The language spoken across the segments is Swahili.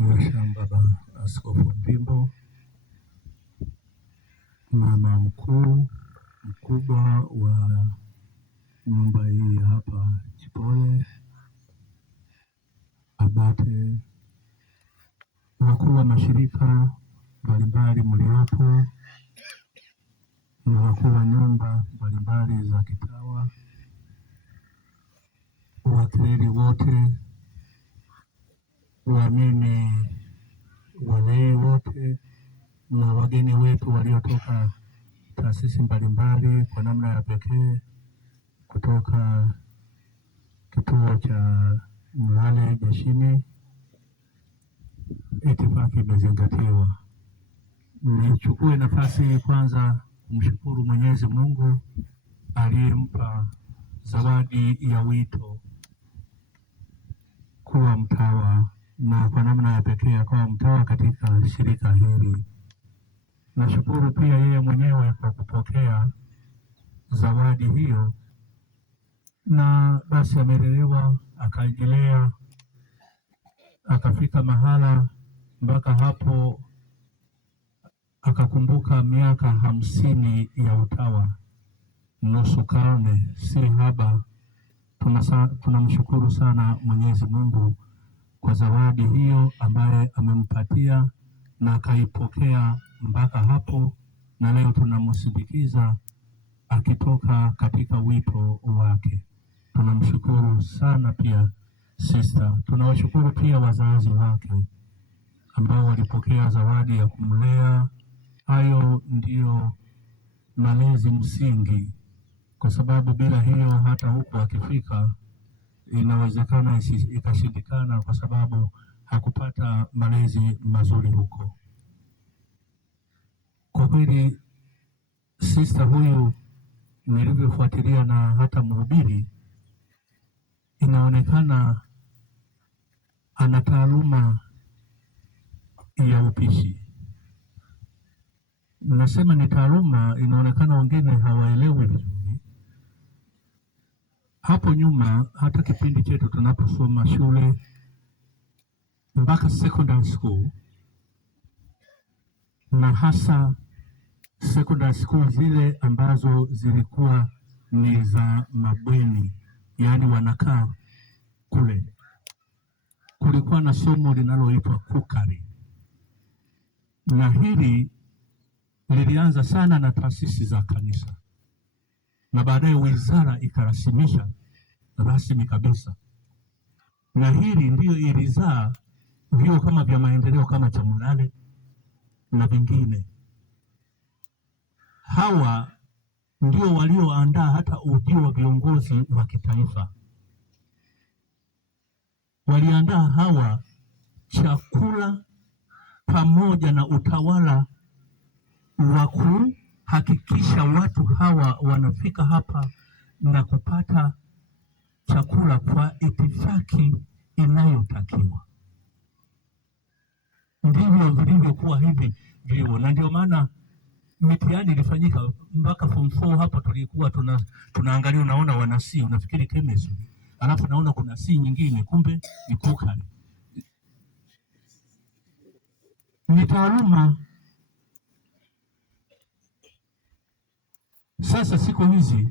Mhashamu Baba Askofu Mpimbo, mama mkuu mkubwa wa nyumba hii hapa Chipole, abate, wakuu wa mashirika mbalimbali mliopo, na wakuu wa nyumba mbalimbali za kitawa, wakleri wote, waamini walei wote na wageni wetu waliotoka taasisi mbalimbali, kwa namna ya pekee kutoka kituo cha Mlale Jeshini. Itifaki imezingatiwa. Nichukue nafasi kwanza kumshukuru Mwenyezi Mungu aliyempa zawadi ya wito kuwa mtawa, na kwa namna ya pekee akawa mtawa katika shirika hili. Nashukuru pia yeye mwenyewe kwa kupokea zawadi hiyo, na basi amelelewa akaendelea akafika mahala mpaka hapo akakumbuka miaka 50 ya utawa, nusu karne, si haba. Tunamshukuru sana Mwenyezi Mungu kwa zawadi hiyo ambaye amempatia na akaipokea mpaka hapo, na leo tunamsindikiza akitoka katika wito wake. Tunamshukuru sana pia sister. Tunawashukuru pia wazazi wake ambao walipokea zawadi ya kumlea. Hayo ndiyo malezi msingi, kwa sababu bila hiyo hata huku akifika inawezekana ikashindikana, kwa sababu hakupata malezi mazuri huko. Kwa kweli sister huyu nilivyofuatilia na hata mhubiri, inaonekana ana taaluma ya upishi. Nasema ni taaluma, inaonekana wengine hawaelewi vizuri. Hapo nyuma, hata kipindi chetu tunaposoma shule mpaka secondary school, na hasa secondary school zile ambazo zilikuwa ni za mabweni, yaani wanakaa kule, kulikuwa na somo linaloitwa kukari, na hili lilianza sana na taasisi za kanisa, na baadaye wizara ikarasimisha rasmi kabisa, na hili ndio ilizaa vyuo kama vya maendeleo kama cha Mlale na vingine. Hawa ndio walioandaa hata ujio wa viongozi wa kitaifa. Waliandaa hawa chakula pamoja na utawala wa kuhakikisha watu hawa wanafika hapa na kupata chakula kwa itifaki inayotakiwa. Ndivyo vilivyokuwa hivi vyuo, na ndio maana mitihani ilifanyika mpaka form 4. Hapa tulikuwa tunaangalia, unaona wana C, unafikiri chemistry, alafu naona kuna C nyingine, kumbe ni kukari. Ni taaluma. Sasa siku hizi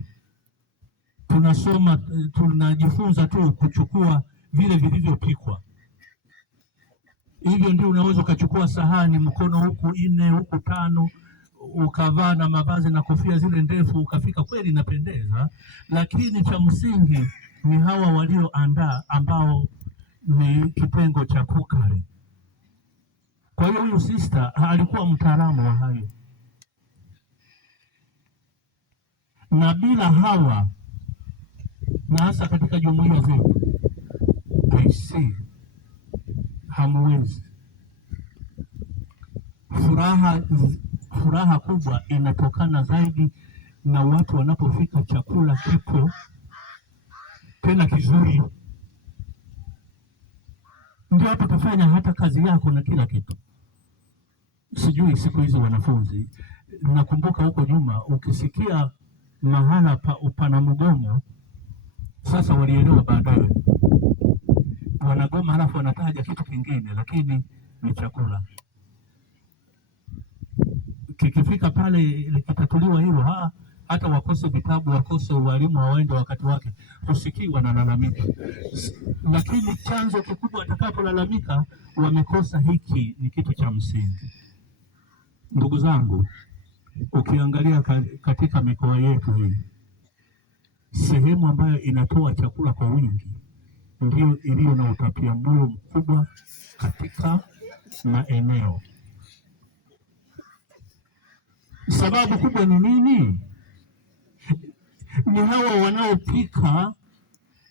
tunasoma, tunajifunza tu kuchukua vile vilivyopikwa. Hivyo ndio unaweza ukachukua sahani mkono huku 4 huku 5, ukavaa na mavazi na kofia zile ndefu, ukafika, kweli inapendeza, lakini cha msingi ni hawa walioandaa ambao ni kitengo cha kukari. Kwa hiyo huyu sister alikuwa mtaalamu wa hayo, na bila hawa, na hasa katika jumuiya zetu, hamwezi. Furaha kubwa inatokana zaidi na watu wanapofika chakula kipo tena kizuri, ndio hapo utafanya hata kazi yako na kila kitu. Sijui siku hizi wanafunzi, nakumbuka huko nyuma ukisikia mahala pana mgomo, sasa walielewa baadaye wanagoma, halafu wanataja kitu kingine, lakini ni chakula. Kikifika pale likitatuliwa hilo, hata wakose vitabu, wakose walimu, hawaende wakati wake, husikii wanalalamika. Lakini chanzo kikubwa atakapolalamika, wamekosa hiki, ni kitu cha msingi. Ndugu zangu, ukiangalia katika mikoa yetu hii, sehemu ambayo inatoa chakula kwa wingi ndio iliyo na utapiamlo mkubwa katika maeneo. Sababu kubwa ni nini? Ni hawa wanaopika,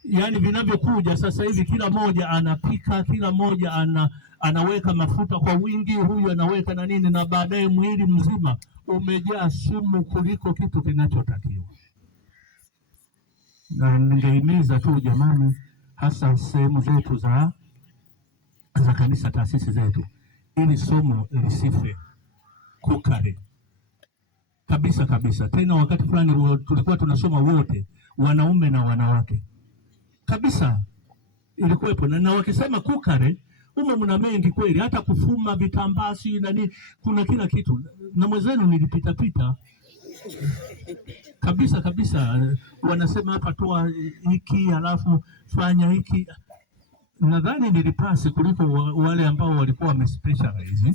yani vinavyokuja sasa hivi, kila moja anapika, kila moja anaweka mafuta kwa wingi, huyu anaweka na nini, na baadaye mwili mzima umejaa sumu kuliko kitu kinachotakiwa. Na ningehimiza tu jamani, hasa sehemu zetu za kanisa, taasisi zetu, ili somo lisife kukare kabisa kabisa. Tena wakati fulani tulikuwa tunasoma wote, wanaume na wanawake kabisa, ilikuwepo na wakisema kukare, umo mna mengi kweli, hata kufuma vitambasi na nini, kuna kila kitu. Na mwenzenu nilipita kabisa kabisa, wanasema hapa toa hiki alafu fanya hiki. Nadhani nilipasi kuliko wale ambao walikuwa wamespecialize,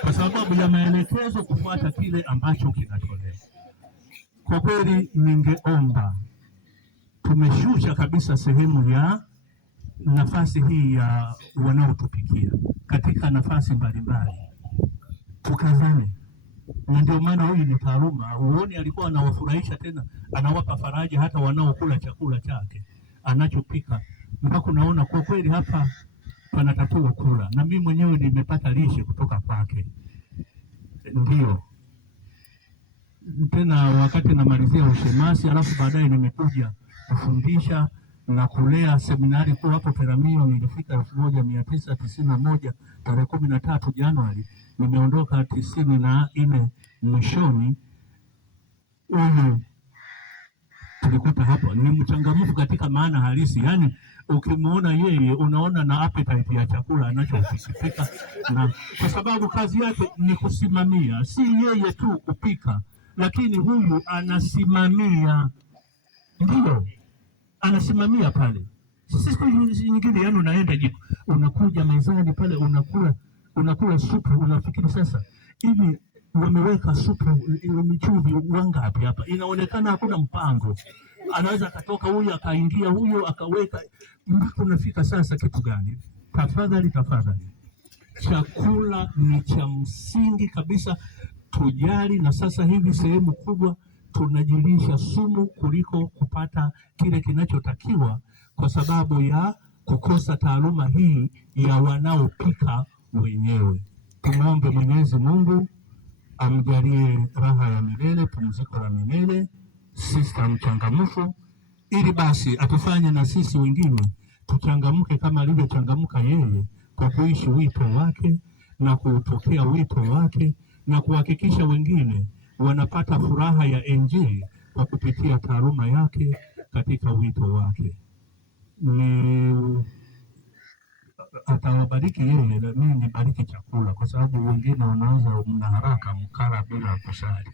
kwa sababu ya maelekezo kufuata kile ambacho kinatolewa. Kwa kweli ningeomba, tumeshusha kabisa sehemu ya nafasi hii ya wanaotupikia katika nafasi mbalimbali, tukazane. Na ndio maana huyu ni taaluma, uone alikuwa anawafurahisha, tena anawapa faraja hata wanaokula chakula chake anachopika, mpaka unaona kwa kweli hapa panatakiwa kula. Na mimi mwenyewe nimepata lishe kutoka kwake. Ndio tena wakati namalizia ushemasi, alafu baadaye nimekuja kufundisha na kulea seminari kwa hapo Peramiho. Nilifika 1991 tarehe 13 Januari, nimeondoka 94 mwishoni. Tulikuta hapo ni mchangamfu katika maana halisi, yani ukimuona yeye unaona na appetite ya chakula anachokipika, na kwa sababu kazi yake ni kusimamia, si yeye tu kupika, lakini huyu anasimamia, ndio anasimamia pale. Siku nyingine yani unaenda jiko, unakuja mezani pale, unakula supu, unafikiri sasa hivi wameweka supu michuvi wangapi hapa? Inaonekana hakuna mpango. Anaweza akatoka huyu akaingia huyu akaweka, mpaka unafika sasa kitu gani? Tafadhali, chakula ni cha msingi kabisa, tujali. Na sasa hivi sehemu kubwa tunajilisha sumu kuliko kupata kile kinachotakiwa, kwa sababu ya kukosa taaluma hii ya wanaopika wenyewe. Tumwombe Mwenyezi Mungu amjalie raha ya milele, pumziko la milele, sister mchangamfu, ili basi atufanye na sisi wengine tuchangamke kama alivyochangamka yeye, kwa kuishi wito wake na kuupokea wito wake na kuhakikisha wengine wanapata furaha ya Injili kwa kupitia taaluma yake katika wito wake. Atawabariki yeye, na mimi nibariki chakula, kwa sababu wengine wanaanza mna haraka mkara bila kusali.